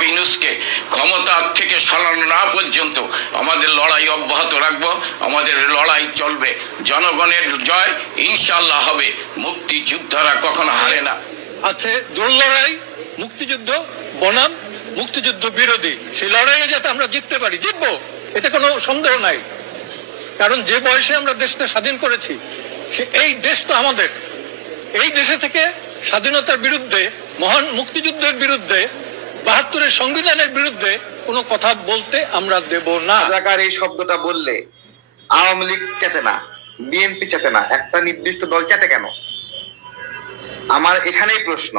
ইউনুসকে ক্ষমতা থেকে সরানো না পর্যন্ত আমাদের লড়াই অব্যাহত রাখব, আমাদের লড়াই চলবে। জনগণের জয় ইনশাল্লাহ হবে। মুক্তিযোদ্ধারা কখনো হারে না। আছে দূর লড়াই, মুক্তিযুদ্ধ বনাম, মুক্তিযুদ্ধ বিরোধী। সেই লড়াইয়ে যাতে আমরা জিততে পারি, জিতবো, এতে কোনো সন্দেহ নাই। কারণ যে বয়সে আমরা দেশটা স্বাধীন করেছি, সে এই দেশ তো আমাদের। এই দেশে থেকে স্বাধীনতার বিরুদ্ধে, মহান মুক্তিযুদ্ধের বিরুদ্ধে বাহাত্তরের সংবিধানের বিরুদ্ধে কোনো কথা বলতে আমরা দেব না। রাজাকার এই শব্দটা বললে আওয়ামী লীগ চেতে না, বিএনপি চেতে না, একটা নির্দিষ্ট দল চেতে কেন? আমার এখানেই প্রশ্ন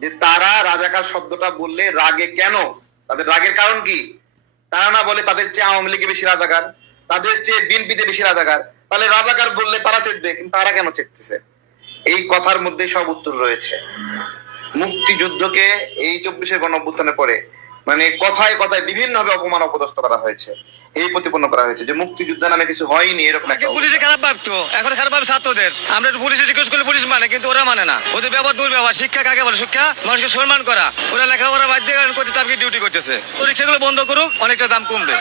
যে তারা রাজাকার শব্দটা বললে রাগে কেন? তাদের রাগের কারণ কি? তারা না বলে তাদের চেয়ে আওয়ামী লীগে বেশি রাজাকার, তাদের চেয়ে বিএনপিতে বেশি রাজাকার। তাহলে রাজাকার বললে তারা চেতবে, কিন্তু তারা কেন চেততেছে? এই কথার মধ্যে সব উত্তর রয়েছে। মুক্তিযুদ্ধকে এই চব্বিশে গণ অভ্যুত্থানের পরে মানে কথায় কথায় বিভিন্ন ভাবে অপমান অপদস্থ করা হয়েছে এই প্রতিপন্ন করা হয়েছে যে মুক্তিযুদ্ধ নামে কিছু হয়নি এরকম একটা পুলিশে খারাপ ভাবতো এখন খারাপ ভাবে ছাত্রদের। আমরা একটু পুলিশে জিজ্ঞেস করলে পুলিশ মানে কিন্তু ওরা মানে না। ওদের ব্যবহার দুর্ব্যবহার শিক্ষা কাকে বলে? শিক্ষা মানুষকে সম্মান করা। ওরা লেখাপড়া বাধ্য দিয়ে করতে তাকে ডিউটি করতেছে। তো রিক্সাগুলো বন্ধ করুক অনেকটা দাম কমবে।